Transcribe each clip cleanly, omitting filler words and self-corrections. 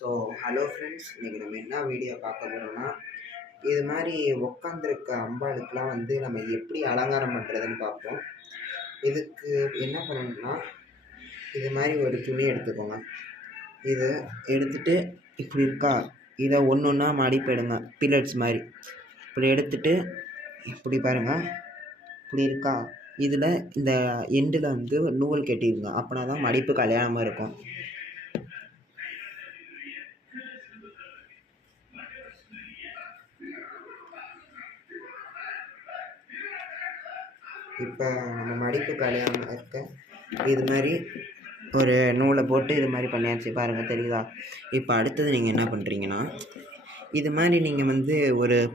So hello friends, இன்றைக்கி நம்ம என்ன வீடியோ பார்க்க போகிறோம்னா, இது மாதிரி உட்காந்துருக்க அம்பாளுக்கெலாம் வந்து நம்ம எப்படி அலங்காரம் பண்ணுறதுன்னு பார்ப்போம். இதுக்கு என்ன பண்ணணும்னா, இது மாதிரி ஒரு துணி எடுத்துக்கோங்க. இது எடுத்துகிட்டு இப்படி இருக்கா, இதை ஒன்று ஒன்றா மடிப்பிடுங்க, பில்லட்ஸ் மாதிரி. இப்படி எடுத்துகிட்டு இப்படி பாருங்கள், இப்படி இருக்கா, இதில் இந்த எண்டில் வந்து நூல் கட்டிடுங்க. அப்படின்னா தான் மடிப்பு கல்யாணமாக இருக்கும். இப்போ நம்ம மடிப்பு கல்யாணம் இருக்க இது மாதிரி ஒரு நூலை போட்டு இது மாதிரி பண்ணியாச்சு பாருங்கள், தெரியுதா? இப்போ அடுத்தது நீங்கள் என்ன பண்ணுறீங்கன்னா, இது மாதிரி நீங்கள் வந்து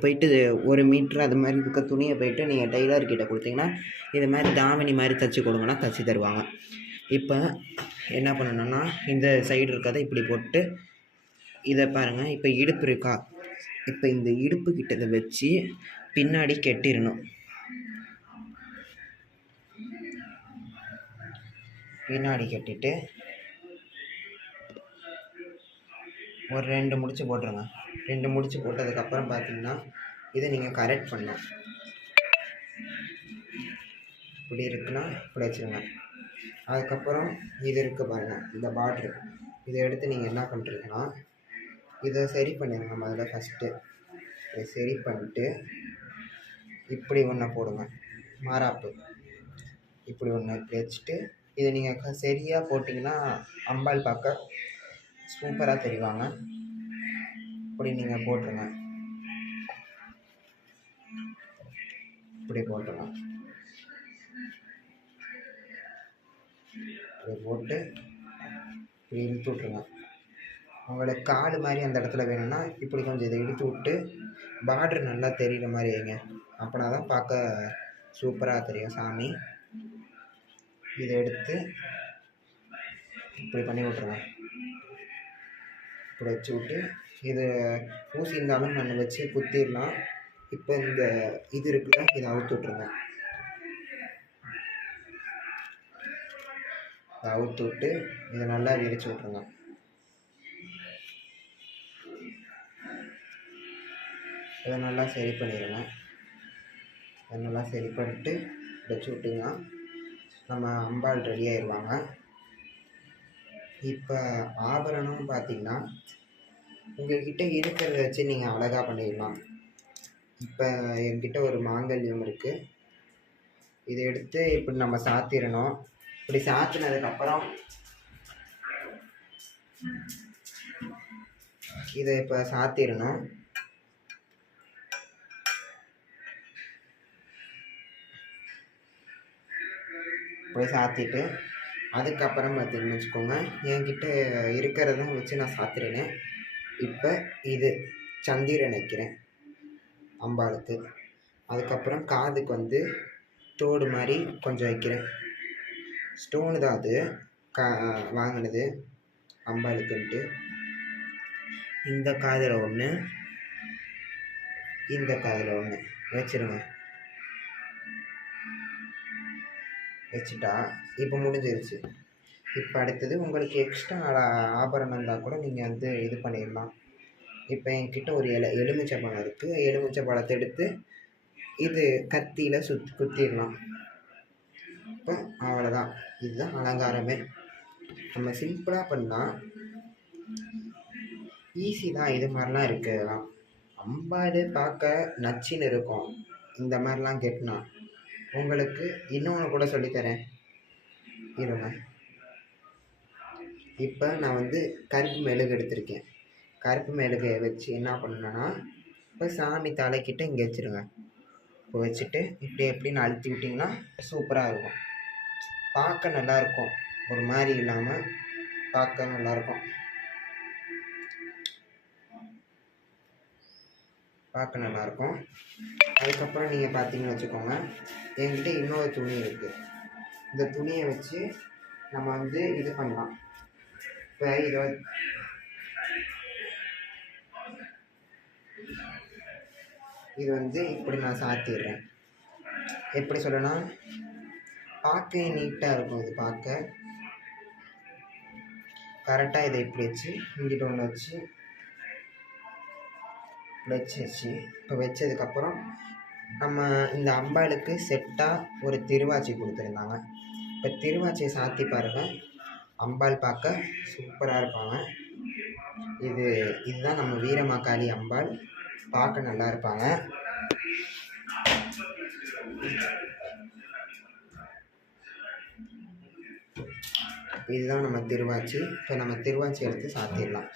போயிட்டு 1 மீட்ரு அது மாதிரி இருக்க துணியை போயிட்டு நீங்கள் டெய்லர்கிட்ட கொடுத்தீங்கன்னா, இது மாதிரி தாவணி மாதிரி தைச்சி கொடுங்கன்னா தைச்சி தருவாங்க. இப்போ என்ன பண்ணணும்னா, இந்த சைடு இருக்கிறத இப்படி போட்டு இதை பாருங்கள். இப்போ இடுப்பு இருக்கா, இப்போ இந்த இடுப்பு கிட்டதை வச்சு பின்னாடி கட்டிடணும். பின்னாடி கட்டிட்டு ஒரு 2 முடிச்சு போட்டுருங்க. 2 முடிச்சு போட்டதுக்கப்புறம் பார்த்தீங்கன்னா, இதை நீங்கள் கரெக்ட் பண்ணணும். இப்படி இருக்குன்னா இப்படி வச்சுருங்க. அதுக்கப்புறம் இது இருக்குது பாருங்கள், இந்த பார்ட்ரு, இதை எடுத்து நீங்கள் என்ன பண்ணுறீங்கன்னா, இதை சரி பண்ணிடுங்க. முதல்ல ஃபஸ்ட்டு இதை சரி பண்ணிட்டு இப்படி ஒன்றை போடுங்க, மாறாப்பு. இப்படி ஒன்று இப்படி வச்சுட்டு இதை நீங்கள் சரியாக போட்டிங்கன்னா அம்பாள் பார்க்க சூப்பராக தெரிவாங்க. இப்படி நீங்கள் போட்டுருங்க. இப்படி போட்டுருங்க. இப்படி போட்டு இப்படி இழுத்து விட்ருங்க. உங்களுக்கு காடு மாதிரி அந்த இடத்துல வேணும்னா இப்படி கொஞ்சம் இதை இழுத்து விட்டு பார்ட்ரு நல்லா தெரிகிற மாதிரி வைங்க. அப்படின்னா தான் பார்க்க சூப்பராக தெரியும் சாமி. இதை எடுத்து இப்படி பண்ணி விட்ருங்க. இப்படி வச்சு விட்டு இது ஊசி இருந்தாலும் நான் வச்சு குத்திடலாம். இப்போ இந்த இது இருக்குல்ல, இதை அவுத்து விட்ருங்க. இதை அவுத்து விட்டு இதை நல்லா விரிச்சு விட்ருங்க. இதை நல்லா சரி பண்ணிடுங்க. இதை நல்லா சரி பண்ணிட்டு வச்சு விட்டிங்கன்னா நம்ம அம்பாள் ரெடி ஆயிடுவாங்க. இப்போ ஆபரணம்னு பார்த்தீங்கன்னா, உங்கள்கிட்ட இருக்கிறத வச்சு நீங்கள் அழகாக பண்ணிடலாம். இப்போ என்கிட்ட ஒரு மாங்கல்யம் இருக்குது. இதை எடுத்து இப்படி நம்ம சாத்திடணும். இப்படி சாத்தினதுக்கப்புறம் இதை இப்போ சாத்திடணும். இப்படி சாத்திட்டு அதுக்கப்புறம் பார்த்தீங்கன்னு வச்சுக்கோங்க, என்கிட்ட இருக்கிறத வச்சு நான் சாத்திடுறேன். இப்போ இது சந்திரன் வைக்கிறேன் அம்பாளுக்கு. அதுக்கப்புறம் காதுக்கு வந்து தோடு மாதிரி கொஞ்சம் வைக்கிறேன். ஸ்டோனு தான் அது, வாங்கினது அம்பாளுக்குன்ட்டு. இந்த காதில் ஒன்று, இந்த காதில் ஒன்று வச்சிருங்க. வச்சுட்டா இப்போ முடிஞ்சிருச்சு. இப்போ அடுத்தது உங்களுக்கு எக்ஸ்ட்ரா ஆபரணம் இருந்தால் கூட நீங்கள் வந்து இது பண்ணிடலாம். இப்போ என்கிட்ட ஒரு எலுமிச்சை பழம் இருக்குது. எலுமிச்சை பழத்தை எடுத்து இது கத்தியில் குத்திடலாம். இப்போ அவ்வளோதான். இதுதான் அலங்காரமே. நம்ம சிம்பிளாக பண்ணால் ஈஸி தான். இது மாதிரிலாம் இருக்குதுலாம் அம்பாடு பார்க்க நச்சின்னு இருக்கும். இந்த மாதிரிலாம் கெட்டினா உங்களுக்கு இன்னொன்று கூட சொல்லித்தரேன் இருங்க. இப்போ நான் வந்து கருப்பு மெழுகு எடுத்திருக்கேன். கருப்பு மெழுகை வச்சு என்ன பண்ணணுன்னா, இப்போ சாமி தலைக்கிட்ட இங்கே வச்சுருங்க. இப்போ வச்சுட்டு இப்படி எப்படின்னு அழுத்தி விட்டிங்கன்னா சூப்பராக இருக்கும். பார்க்க நல்லாயிருக்கும். ஒரு மாதிரி இல்லாமல் பார்க்க நல்லாயிருக்கும். பார்க்க நல்லாயிருக்கும். அதுக்கப்புறம் நீங்கள் பார்த்தீங்கன்னு வச்சுக்கோங்க, என்கிட்ட இன்னொரு துணி இருக்குது. இந்த துணியை வச்சு நம்ம வந்து இது பண்ணலாம். இப்போ இது வந்து இப்படி நான் சாத்திடுறேன். எப்படி சொல்லனா, பார்க்க நீட்டாக இருக்கும். இது பார்க்க கரெக்டாக இதை இப்படி வச்சு இங்கிட்ட ஒன்று வச்சு வச்சு இப்போ வச்சதுக்கப்புறம் நம்ம இந்த அம்பாளுக்கு செட்டாக ஒரு திருவாச்சி கொடுத்துருந்தாங்க. இப்போ திருவாச்சியை சாத்தி பாருங்கள், அம்பாள் பார்க்க சூப்பராக இருப்பாங்க. இதுதான் நம்ம வீரமாக்காளி அம்பாள், பார்க்க நல்லா இருப்பாங்க. இதுதான் நம்ம திருவாச்சி. இப்போ நம்ம திருவாச்சி எடுத்து சாத்திடலாம்.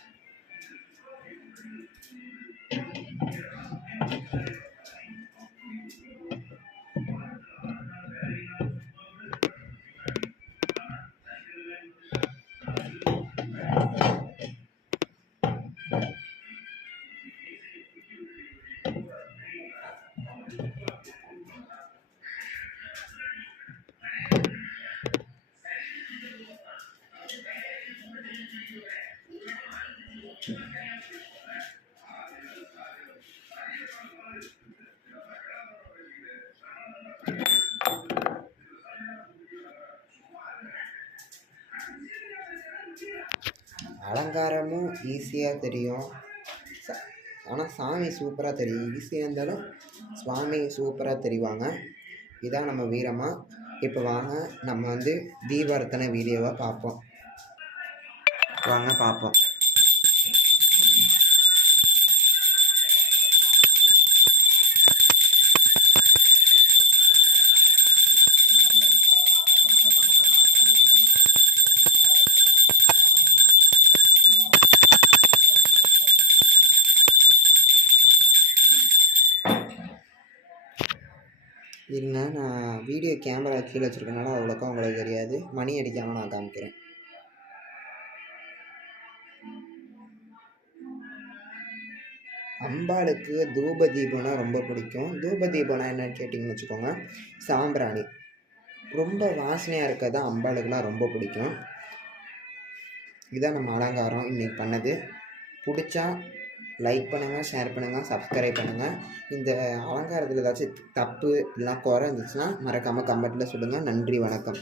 அலங்காரமும் ஈஸியாக தெரியும், ஆனால் சாமி சூப்பராக தெரியும். ஈஸியாக இருந்தாலும் சுவாமி சூப்பராக தெரிவாங்க. இதான் நம்ம வீரமா. இப்போ வாங்க நம்ம வந்து தீபாரத்தனை வீடியோவை பார்ப்போம். வாங்க பார்ப்போம். இருங்க, நான் வீடியோ கேமரா கீழே வச்சுருக்கனால அவ்வளோக்கா உங்களுக்கு தெரியாது. மணி அடிக்காமல் நான் காமிக்கிறேன். அம்பாளுக்கு தூப தீபம்னா ரொம்ப பிடிக்கும். தூப தீபம்னா என்னன்னு கேட்டிங்கன்னு வச்சுக்கோங்க, சாம்பிராணி ரொம்ப வாசனையாக இருக்கிறது அம்பாளுக்குலாம் ரொம்ப பிடிக்கும். இதுதான் நம்ம அலங்காரம் இன்றைக்கி பண்ணது. பிடிச்சா லைக் பண்ணுங்கள், ஷேர் பண்ணுங்கள், சப்ஸ்கிரைப் பண்ணுங்கள். இந்த அலங்காரத்தில் ஏதாச்சும் தப்பு இல்லைனா குறை இருந்துச்சுன்னா மறக்காமல் கமெண்ட்டில் சொல்லுங்கள். நன்றி, வணக்கம்.